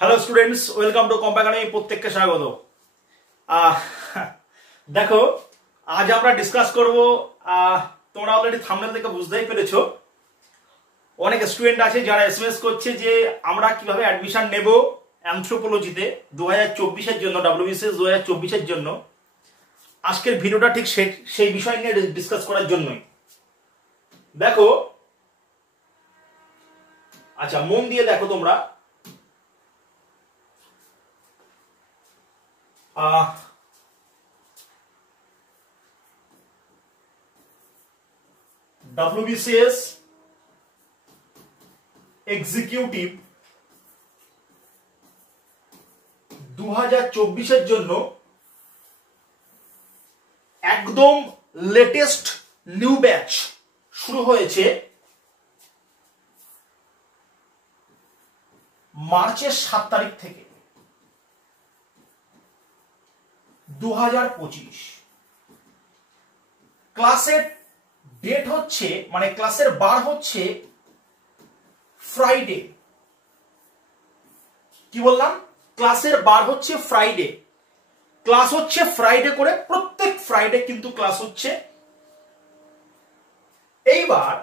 Hello students, welcome to comp academy. প্রত্যেককে স্বাগত। দেখো, আজ আমরা ডিসকাস করব, তোমরা অলরেডি থাম্বনেল থেকে বুঝতেই পেরেছো, অনেক স্টুডেন্ট আছে যারা এসএমএস করছে যে আমরা কিভাবে অ্যাডমিশন নেব অ্যানথ্রোপোলজিতে 2024-এর জন্য, ডব্লিউবিসিএস 2024-এর জন্য। আজকের ভিডিওটা ঠিক সেই বিষয় নিয়ে ডিসকাস করার জন্যই। দেখো, আচ্ছা মন দিয়ে দেখো তোমরা, WBCS এক্সিকিউটিভ 2024-এর জন্য একদম লেটেস্ট নিউ ব্যাচ শুরু হয়েছে মার্চের 7 তারিখ থেকে 2025। ক্লাসের ডেট হচ্ছে, মানে ক্লাসের বার হচ্ছে ফ্রাইডে। কি বললাম? ক্লাসের বার হচ্ছে ফ্রাইডে। ক্লাস হচ্ছে ফ্রাইডে করে, প্রত্যেক ফ্রাইডে কিন্তু ক্লাস হচ্ছে। এইবার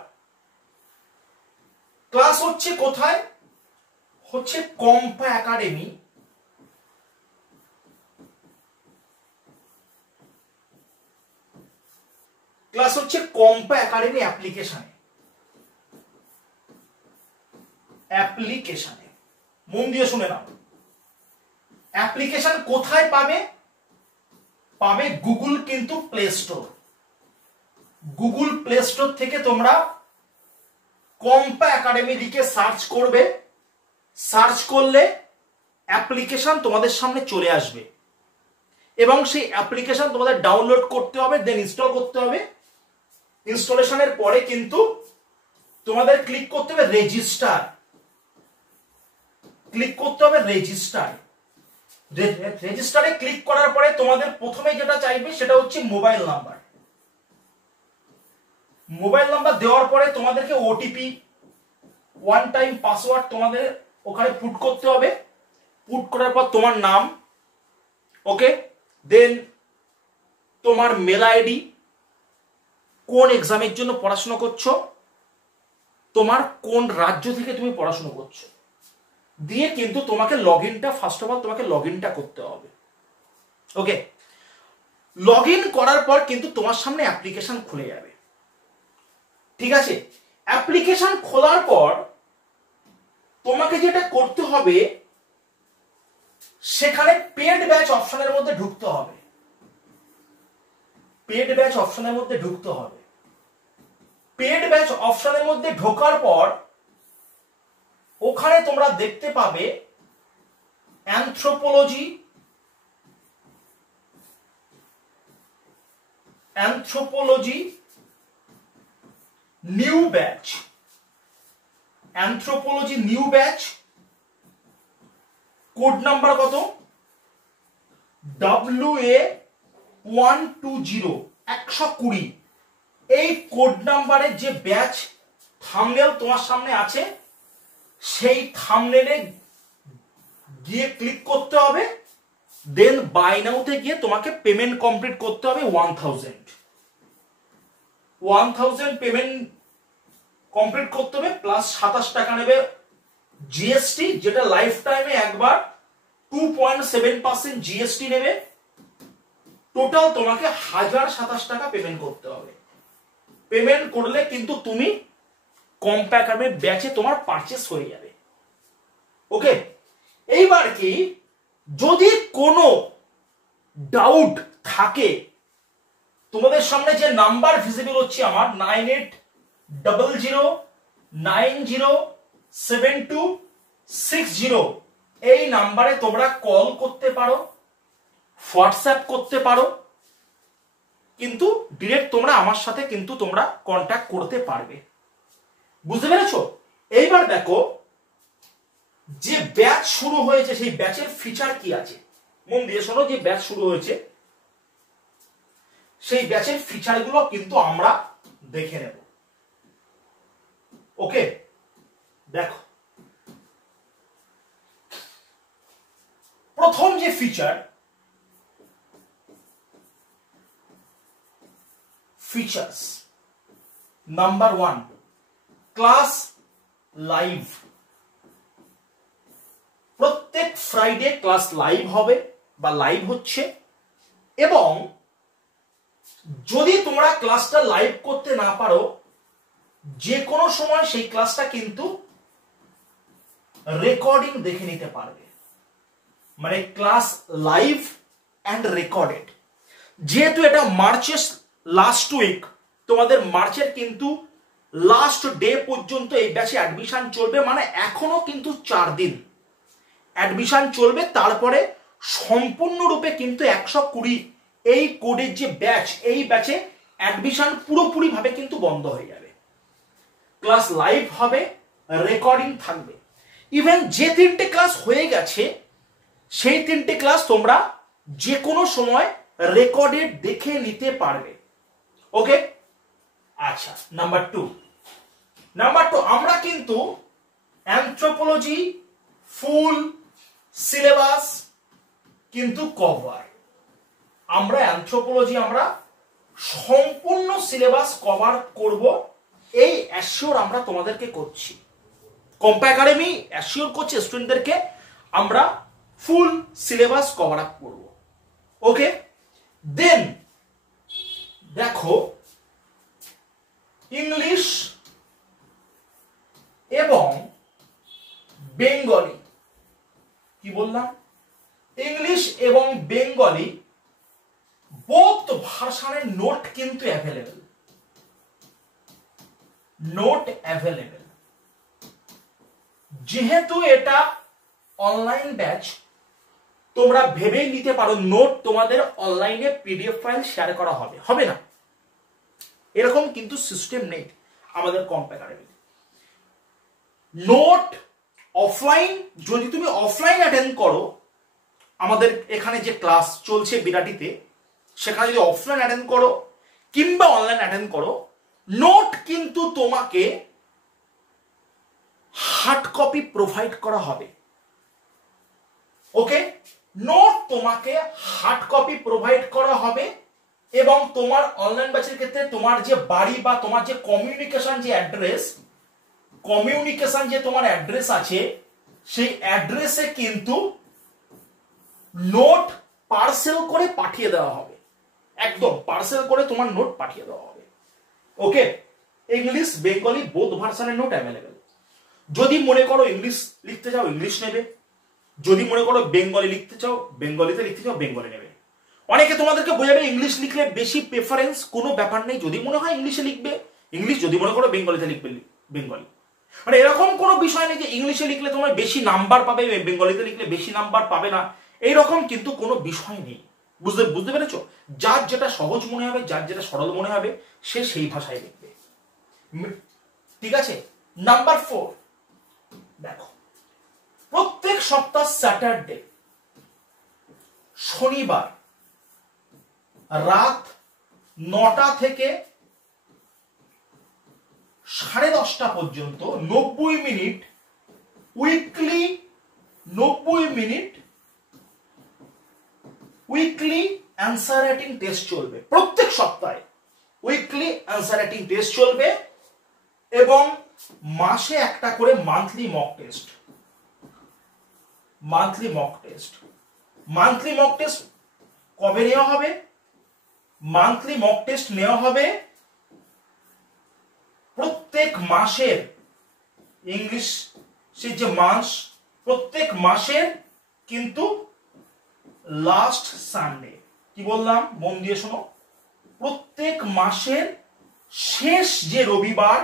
ক্লাস হচ্ছে কোথায়? হচ্ছে কম্পা একাডেমি। ক্লাস হচ্ছে কম্পা একাডেমি অ্যাপ্লিকেশনে। মন দিয়ে শুনে নাও, অ্যাপ্লিকেশন কোথায় পাবে? পাবে গুগল, কিন্তু play store. Google play store থেকে তোমরা কম্পা একাডেমি লিখে সার্চ করবে। সার্চ করলে অ্যাপ্লিকেশন তোমাদের সামনে চলে আসবে এবং সেই অ্যাপ্লিকেশন তোমাদের ডাউনলোড করতে হবে, দেন ইনস্টল করতে হবে। ইনস্টলেশনের পরে কিন্তু তোমাদের ক্লিক করতে হবে রেজিস্টার। ক্লিক করতে হবে রেজিস্টারে ক্লিক করার পরে তোমাদের প্রথমে যেটা চাইবে সেটা হচ্ছে মোবাইল নাম্বার। মোবাইল নাম্বার দেওয়ার পরে তোমাদেরকে ওটিপি, ওয়ান টাইম পাসওয়ার্ড তোমাদের ওখানে পুট করতে হবে। পুট করার পর তোমার নাম, ওকে, দেন তোমার মেল আইডি, কোন এক্সামের জন্য পড়াশোনা করছো, তোমার কোন রাজ্য থেকে তুমি পড়াশোনা করছো, দিয়ে কিন্তু তোমাকে লগইনটা, ফার্স্ট অফ অল তোমাকে লগইনটা করতে হবে। ওকে, লগইন করার পর কিন্তু তোমার সামনে অ্যাপ্লিকেশন খুলে যাবে। ঠিক আছে? অ্যাপ্লিকেশন খোলার পর তোমাকে যেটা করতে হবে, সেখানে পেড ব্যাচ অপশনের মধ্যে ঢুকতে হবে। পেড ব্যাচ অপশনের মধ্যে ঢুকতে হবে। পেড ব্যাচ অপশনের মধ্যে ঢোকার পর ওখানে তোমরা দেখতে পাবে anthropology new batch. Anthropology new batch, code number কত? WA120। এই কোড নাম্বারের যে ব্যাচ থাম্বনেল তোমার সামনে আছে, সেই থাম্বনেলে গিয়ে ক্লিক করতে হবে। দেন বাই নাউতে গিয়ে তোমাকে পেমেন্ট কমপ্লিট করতে হবে 1000 পেমেন্ট কমপ্লিট করতে হবে, প্লাস 27 টাকা নেবে জিএসটি, যেটা লাইফ টাইমে একবার 2.7% জিএসটি নেবে। টোটাল তোমাকে 1027 টাকা পেমেন্ট করতে হবে। পেমেন্ট করলে কিন্তু তুমি কম্পা একাডেমির ব্যাচে তোমার পারচেস হয়ে যাবে। ওকে, এইবার কি, যদি কোনো ডাউট থাকে, তোমাদের সামনে যে নাম্বার ভিজিবল হচ্ছে আমার 9800907260, এই নাম্বারে তোমরা কল করতে পারো, হোয়াটসঅ্যাপ করতে পারো, কিন্তু ডিরেক্ট তোমরা আমার সাথে কিন্তু তোমরা কন্ট্যাক্ট করতে পারবে। বুঝতে পেরেছো? এইবার দেখো, যে ব্যাচ শুরু হয়েছে সেই ব্যাচের ফিচার কি আছে। মন দিয়ে শোনো, যে ব্যাচ শুরু হয়েছে সেই ব্যাচের ফিচারগুলো কিন্তু আমরা দেখে নেব। ওকে, দেখো প্রথম যে ফিচার্স নাম্বার 1, ক্লাস লাইভ। প্রত্যেক ফ্রাইডে ক্লাস লাইভ হবে বা লাইভ হচ্ছে, এবং যদি তোমরা ক্লাসটা লাইভ করতে না পারো, যে কোনো সময় সেই ক্লাসটা কিন্তু রেকর্ডিং দেখে নিতে পারবে। মানে ক্লাস লাইভ অ্যান্ড রেকর্ডেড। যেহেতু এটা মার্চের লাস্ট উইক, তোমাদের মার্চের কিন্তু লাস্ট ডে পর্যন্ত এই ব্যাচে অ্যাডমিশন চলবে, মানে এখনো কিন্তু 4 দিন অ্যাডমিশন চলবে। তারপরে সম্পূর্ণরূপে কিন্তু 120 এই কোডের যে ব্যাচ, এই ব্যাচে অ্যাডমিশন পুরোপুরি ভাবে কিন্তু বন্ধ হয়ে যাবে। ক্লাস লাইভ হবে, রেকর্ডিং থাকবে। ইভেন যে 3টে ক্লাস হয়ে গেছে, সেই 3টে ক্লাস তোমরা যে কোনো সময় রেকর্ডেড দেখে নিতে পারবে। ওকে, আচ্ছা। নাম্বার 2, আমরা কিন্তু অ্যানথ্রোপোলজি ফুল সিলেবাস কিন্তু কভার। আমরা অ্যানথ্রোপোলজি আমরা সম্পূর্ণ সিলেবাস কভার করব, এই অ্যাসিওর আমরা তোমাদেরকে করছি। কম্পা একাডেমি অ্যাসিওর করছে স্টুডেন্টদেরকে আমরা ফুল সিলেবাস কভার আপ করব। ওকে, দেন দেখো ইংলিশ এবং বেঙ্গলি, কি বললাম, ইংলিশ এবং বেঙ্গলি বোথ ভার্সনের নোট কিন্তু অ্যাভেলেবেল। যেহেতু এটা অনলাইন ব্যাচ, তোমরা ভেবেই নিতে পারো নোট তোমাদের অনলাইনে পিডিএফ ফাইল শেয়ার করা হবে না, এরকম কিন্তু সিস্টেম নেই আমাদের কম্পা একাডেমি। নোট অফলাইন, যদি তুমি অফলাইন অ্যাটেন্ড করো, আমাদের এখানে যে ক্লাস চলছে বিরাটিতে, সেখানে যদি অফলাইন অ্যাটেন্ড করো কিংবা অনলাইন অ্যাটেন্ড করো, নোট কিন্তু তোমাকে হার্ড কপি প্রোভাইড করা হবে। ওকে, নোট তোমাকে হার্ড কপি প্রোভাইড করা হবে, এবং তোমার অনলাইন ব্যাচের ক্ষেত্রে তোমার যে বাড়ি বা তোমার যে কমিউনিকেশন যে তোমার অ্যাড্রেস আছে, সেই অ্যাড্রেসে কিন্তু নোট পার্সেল করে পাঠিয়ে দেওয়া হবে। একদম পার্সেল করে তোমার নোট পাঠিয়ে দেওয়া হবে। ওকে, ইংলিশ বেঙ্গলি বোথ ভার্সনের নোট অ্যাভেলেবেল। যদি মনে করো ইংলিশ লিখতে চাও ইংলিশ নেবে, যদি মনে করো বেঙ্গলি লিখতে চাও বেঙ্গলিতে লিখতে চাও বেঙ্গলি নেবে। অনেকে তোমাদেরকে বোঝাবে ইংলিশ লিখলে বেশি প্রেফারেন্স, কোনো ব্যাপার নেই। যদি মনে হয় ইংলিশে লিখবে ইংলিশ, যদি মনে করো বেঙ্গলিতে লিখবে বেঙ্গলি। মানে এরকম কোনো বিষয় নেই যে ইংলিশে লিখলে তোমার বেশি নাম্বার পাবে, বেঙ্গলিতে লিখলে বেশি নাম্বার পাবে না, এইরকম কিন্তু কোনো বিষয় নেই। বুঝতে পেরেছো? যার যেটা সহজ মনে হবে, যার যেটা সরল মনে হবে, সে সেই ভাষায় লিখবে। ঠিক আছে। নাম্বার 4, দেখো প্রত্যেক সপ্তাহ স্যাটারডে শনিবার রাত 9টা থেকে 10:30 পর্যন্ত 90 minute weekly answer writing test চলবে। প্রত্যেক সপ্তাহে উইকলি অ্যান্সার রাইটিং টেস্ট চলবে, এবং মাসে একটা করে monthly mock test. Monthly mock test কবে নেওয়া হবে? মান্থলি মক টেস্ট নেওয়া হবে প্রত্যেক মাসের, ইংলিশ সে যে মাস, প্রত্যেক মাসের কিন্তু লাস্ট সানডে। কি বললাম মন দিয়ে শোনো, প্রত্যেক মাসের শেষ যে রবিবার,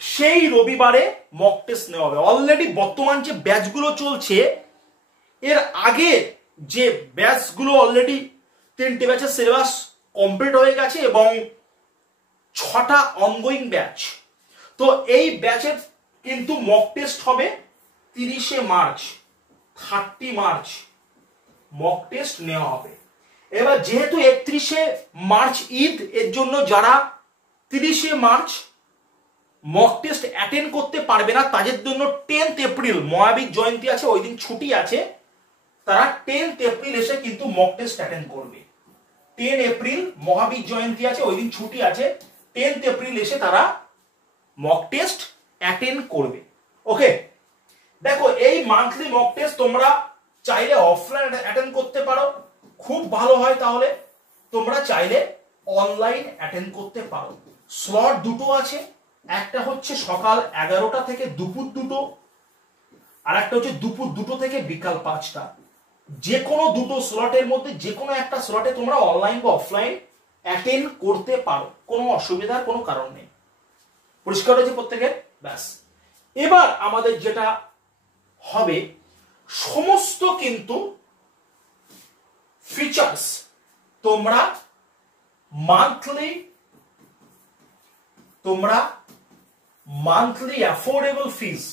সেই রবিবারে মক টেস্ট নেওয়া হবে। অলরেডি বর্তমান যে ব্যাচগুলো চলছে, এর আগে যে ব্যাচগুলো অলরেডি 3টে ব্যাচের সিলেবাস কমপ্লিট হয়ে গেছে এবং 6টা অনগোয়িং ব্যাচ। তো এই ব্যাচের কিন্তু মক টেস্ট হবে 30 মার্চ, 30 মার্চ মক টেস্ট নেওয়া হবে। এবার যেহেতু 31 মার্চ ঈদ, এর জন্য যারা 30 মার্চ মক টেস্ট অ্যাটেন্ড করতে পারবে না, তাদের জন্য 10 এপ্রিল মহাবীর জয়ন্তী আছে, ওই দিন ছুটি আছে, তারা 10th এপ্রিল এসে কিন্তু মক টেস্ট অ্যাটেন্ড করবে। 10 এপ্রিল মহাবীর জয়ন্তী আছে, ওই দিন ছুটি আছে, 10th এপ্রিল এসে তারা মক টেস্ট অ্যাটেন্ড করবে। ওকে, দেখো এই মান্থলি মক টেস্ট তোমরা চাইলে অফলাইন অ্যাটেন্ড করতে পারো, খুব ভালো হয়। তাহলে তোমরা চাইলে অনলাইন অ্যাটেন্ড করতে পারো। স্লট দুটো আছে, একটা হচ্ছে সকাল 11টা থেকে দুপুর 2টো, আর একটা হচ্ছে দুপুর 2টো থেকে বিকাল 5টা। যে কোনো দুটো স্লটের মধ্যে যে কোনো একটা স্লটে তোমরা অনলাইন বা অফলাইন অ্যাটেন্ড করতে পারো, কোনো অসুবিধার কোনো কারণ নেই। পরিষ্কার হয়েছে প্রত্যেকের? ব্যাস, এবার আমাদের যেটা হবে, সমস্ত কিন্তু ফিচার্স তোমরা মান্থলি অ্যাফোর্ডেবল ফিস,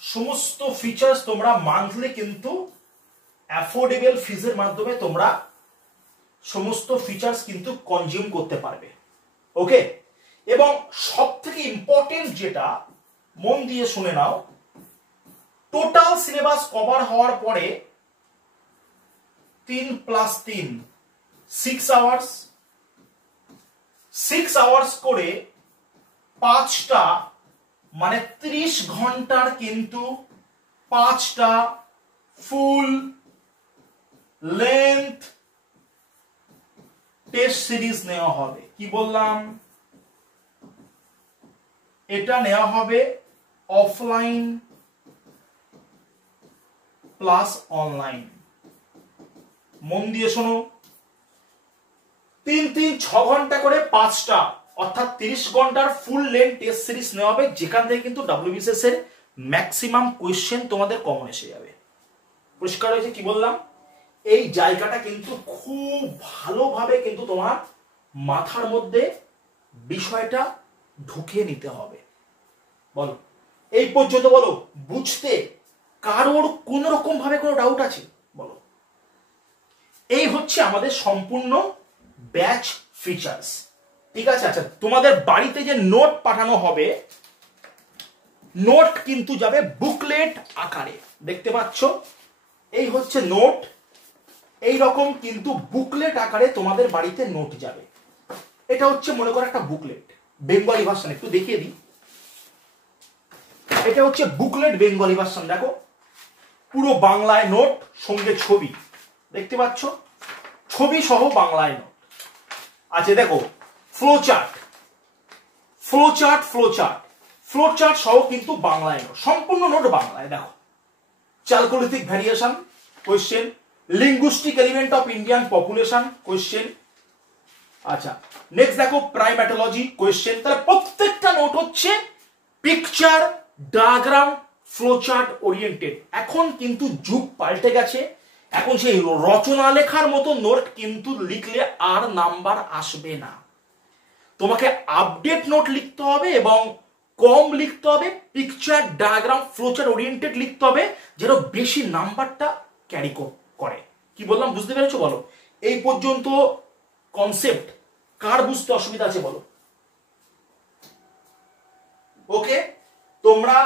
সমস্ত ফিচার্স তোমরা মান্থলি কিন্তু অ্যাফোর্ডেবল ফিজের মাধ্যমে তোমরা সমস্ত ফিচার্স কিন্তু কনজিউম করতে পারবে। ওকে, এবং সব থেকে ইম্পর্টেন্ট যেটা, মন দিয়ে শুনে নাও, টোটাল সিলেবাস কভার হওয়ার পরে 3 + 3 6 আওয়ার্স, 6 আওয়ার্স করে 5টা মানে 30 ঘন্টার কিন্তু 5টা ফুল লেন্থ টেস্ট সিরিজ নেওয়া হবে। কি বললাম? এটা নেওয়া হবে অফলাইন প্লাস অনলাইন। মন দিয়ে শোনো, 3 3 6 ঘন্টা করে 5টা, অর্থাৎ 30 ঘন্টার ফুল লেন্থ টেস্ট সিরিজ নেওয়া হবে, যেখান থেকে কিন্তু WBCS এর ম্যাক্সিমাম কোয়েশ্চেন তোমাদের কমন এসে যাবে। পরিষ্কার হয়েছে? কি বললাম? এই জায়গাটা কিন্তু খুব ভালোভাবে কিন্তু তোমার মাথার মধ্যে বিষয়টা ঢুকিয়ে নিতে হবে। বলো, এই পর্যন্ত বলো বুঝতে কারোর কোন রকম ভাবে কোনো ডাউট আছে? বলো। এই হচ্ছে আমাদের সম্পূর্ণ ব্যাচ ফিচার্স। ঠিক আছে? আচ্ছা, তোমাদের বাড়িতে যে নোট পাঠানো হবে, নোট কিন্তু যাবে বুকলেট আকারে। দেখতে পাচ্ছ, এই হচ্ছে নোট, এই রকম কিন্তু বুকলেট আকারে তোমাদের বাড়িতে নোট যাবে। এটা হচ্ছে মনে করো একটা বুকলেট, বেঙ্গলি ভার্সন। একটু দেখিয়ে দিই, এটা হচ্ছে বুকলেট বেঙ্গলি ভার্সন। দেখো, পুরো বাংলায় নোট, সঙ্গে ছবি। দেখতে পাচ্ছ, ছবি সহ বাংলায় নোট আছে। দেখো, ফ্লোচার্ট সহ কিন্তু বাংলায় নোট, সম্পূর্ণ নোট বাংলায়। দেখো, calculative variation question, linguistic element of Indian population question. আচ্ছা, নেক্সট দেখো প্রাইমেটোলজি কোয়েশ্চেন। তাহলে প্রত্যেকটা নোট হচ্ছে পিকচার, ডায়াগ্রাম, ফ্লোচার্ট ওরিয়েন্টেড। এখন কিন্তু যুগ পাল্টে গেছে, এখন সেই রচনা লেখার মতো নোট কিন্তু লিখলে আর নাম্বার আসবে না। তোমাকে আপডেট নোট লিখতে হবে এবং কম লিখতে হবে, পিকচার, ডায়াগ্রাম, ফ্লোচার্ট ওরিয়েন্টেড লিখতে হবে, যেন বেশি নাম্বারটা ক্যারি করে। কি বললাম, বুঝতে পেরেছো? বলো, এই পর্যন্ত কনসেপ্ট কার বুঝতে অসুবিধা আছে? বলো। ওকে, তোমরা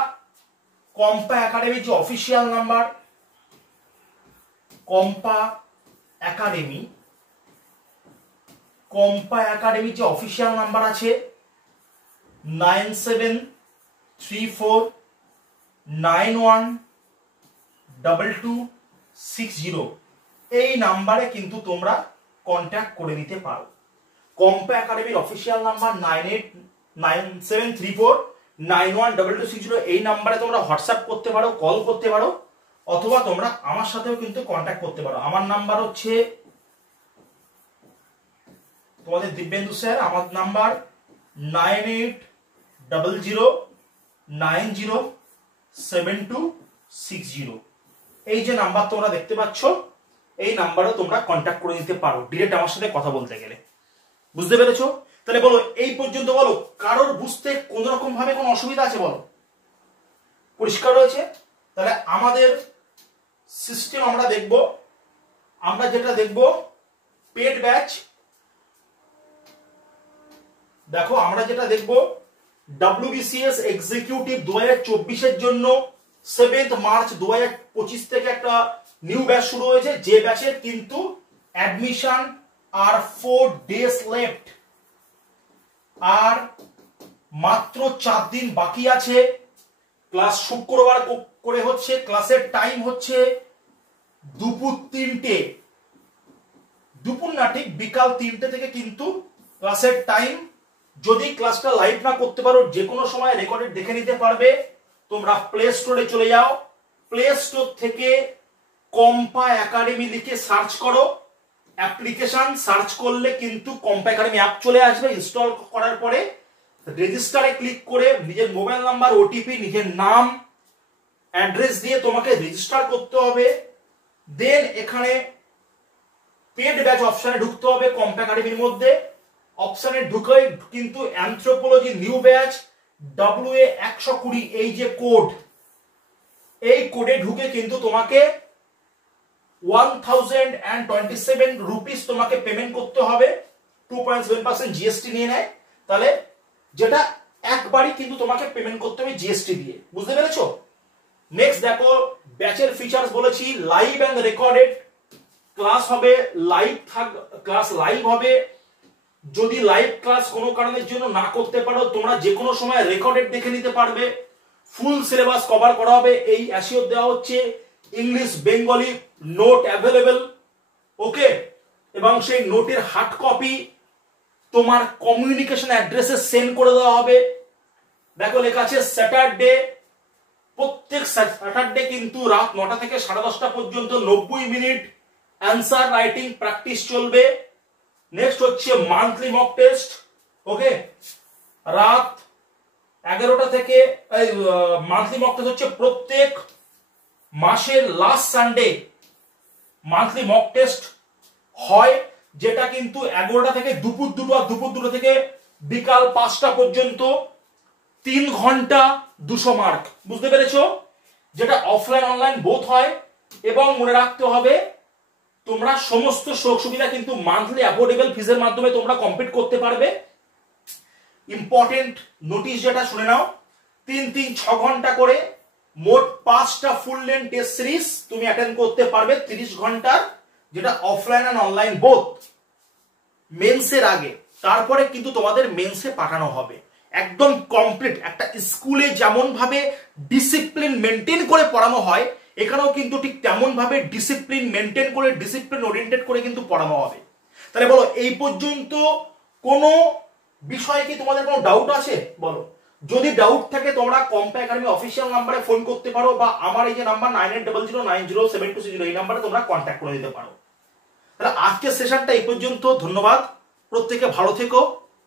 কম্পা একাডেমির যে অফিসিয়াল নাম্বার, কম্পা একাডেমির যে অফিসিয়াল নাম্বার আছে 9734912260, এই নাম্বারে কিন্তু তোমরা কন্ট্যাক্ট করে নিতে পারো। কম্পা একাডেমির অফিসিয়াল নাম্বার 9734912260। এই নাম্বারে তোমরা হোয়াটসঅ্যাপ করতে পারো, কল করতে পারো, অথবা তোমরা আমার সাথেও কিন্তু কন্ট্যাক্ট করতে পারো। আমার নাম্বার হচ্ছে তোমাদের দিব্যেন্দু স্যার, আমার নাম্বার 9800907260। এই যে নাম্বার তোমরা দেখতে পাচ্ছ, এই নাম্বারে তোমরা কন্ট্যাক্ট করে নিতে পারো ডিরেক্ট আমার সাথে কথা বলতে গেলে। বুঝতে পেরেছো? তাহলে বলো, এই পর্যন্ত বলো কারোর বুঝতে কোন রকম ভাবে কোনো অসুবিধা আছে? বলো, পরিষ্কার রয়েছে? তাহলে আমাদের সিস্টেম আমরা দেখব, আমরা যেটা দেখব পেড ব্যাচ। দেখো, আমরা যেটা দেখব WBCS এক্সিকিউটিভ 2024 এর জন্য 7 মার্চ 2025 25 থেকে একটা নিউ ব্যাচ শুরু হয়েছে, যে ব্যাচের কিন্তু অ্যাডমিশন আর 4 ডেজ লেফট, আর মাত্র 4 দিন বাকি আছে। ক্লাস শুক্রবার করে হচ্ছে, ক্লাসের টাইম হচ্ছে দুপুর 3টে, দুপুর না ঠিক বিকাল 3টে থেকে কিন্তু ক্লাসের টাইম। যদি ক্লাসটা লাইভ না করতে পারো যে কোনো সময় রেকর্ডেড দেখে নিতে পারবে। তোমরা প্লে স্টোরে চলে যাও, প্লে স্টোর থেকে কম্পা একাডেমি লিখে সার্চ করো, অ্যাপ্লিকেশন সার্চ করলে কিন্তু কম্পা একাডেমি অ্যাপ চলে আসবে। ইনস্টল করার পরে রেজিস্টারে ক্লিক করে নিজের মোবাইল নাম্বার, ওটিপি, নিজের নাম, অ্যাড্রেস দিয়ে তোমাকে রেজিস্টার করতে হবে। দেন এখানে পেড ব্যাচ অপশনে ঢুকতে হবে কম্পা একাডেমির মধ্যে। অপশনে ঢুকে কিন্তু অ্যানথ্রোপোলজি নিউ ব্যাচ WA 120 এই যে কোড, এই কোডে ঢুকে কিন্তু তোমাকে 1027 রুপিস তোমাকে পেমেন্ট করতে হবে। 2.7% জিএসটি নিয়ে নেয়, তাহলে যেটা একবারই কিন্তু তোমাকে পেমেন্ট করতে হবে জিএসটি দিয়ে। বুঝতে পেরেছো? নেক্সট দেখো ব্যাচের ফিচার্স বলেছি, লাইভ এন্ড রেকর্ডেড ক্লাস হবে, ক্লাস লাইভ হবে। যদি লাইভ ক্লাস কোনো কারণের জন্য না করতে পারো, তোমরা যে কোনো সময় রেকর্ডেড দেখে নিতে পারবে। ফুল সিলেবাস কভার করা হবে, এই অ্যাসিওর দেওয়া হচ্ছে। ইংলিশ, বেঙ্গলি নোট অ্যাভেলেবেল, ওকে। এবং সেই নোটের হার্ড কপি তোমার কমিউনিকেশন অ্যাড্রেসে সেন্ড করে দেওয়া হবে। দেখো লেখা আছে স্যাটারডে, প্রত্যেক স্যাটারডে কিন্তু রাত 9টা থেকে 10:30 পর্যন্ত 90 মিনিট অ্যান্সার রাইটিং প্র্যাকটিস চলবে। নেক্সট হচ্ছে মান্থলি মক টেস্ট, ওকে। রাত 11টা থেকে মান্থলি মক টেস্ট হচ্ছে প্রত্যেক মাসের last Sunday monthly mock test হয়, যেটা কিন্তু 11টা থেকে দুপুর 2টো, আর দুপুর 2টো থেকে বিকাল 5টা পর্যন্ত 3 ঘন্টা 200 মার্ক। বুঝতে পেরেছো? যেটা অফলাইন অনলাইন বোথ হয়। এবং মনে রাখতে হবে তোমরা সমস্ত সুযোগ সুবিধা কিন্তু মান্থলি অ্যাফোর্ডেবল ফিজের মাধ্যমে তোমরা কমপ্লিট করতে পারবে। ইম্পর্টেন্ট নোটিশ যেটা শুনে নাও, 3-6 ঘন্টা করে মোট 5টা ফুল লেন্থ টেস্ট সিরিজ তুমি অ্যাটেন্ড করতে পারবে 30 ঘন্টার, যেটা অফলাইন এন্ড অনলাইন বোথ, মেন্সের আগে। তারপরে কিন্তু তোমাদের মেন্সে পাঠানো হবে। একদম কমপ্লিট একটা স্কুলে যেমন ভাবে ডিসিপ্লিন মেনটেন করে পড়ানো হয়, এখানেও কিন্তু ঠিক তেমন ভাবে ডিসিপ্লিন মেনটেন করে, ডিসিপ্লিন ওরিয়েন্টেড করে কিন্তু পড়ানো হবে। তাহলে বলো এই পর্যন্ত কোনো বিষয়ে কি তোমাদের কোনো ডাউট আছে? বলো। যদি ডাউট থাকে তোমরা কম্পা একাডেমি অফিসিয়াল নাম্বারে ফোন করতে পারো, বা আমার এই যে নাম্বার 9800907260 এই নাম্বারে তোমরা কন্ট্যাক্ট করে দিতে পারো। তাহলে আজকের সেশনটা এই পর্যন্ত। ধন্যবাদ। প্রত্যেকে ভালো থেকো,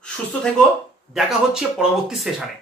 সুস্থ থেকো। দেখা হচ্ছে পরবর্তী সেশনে।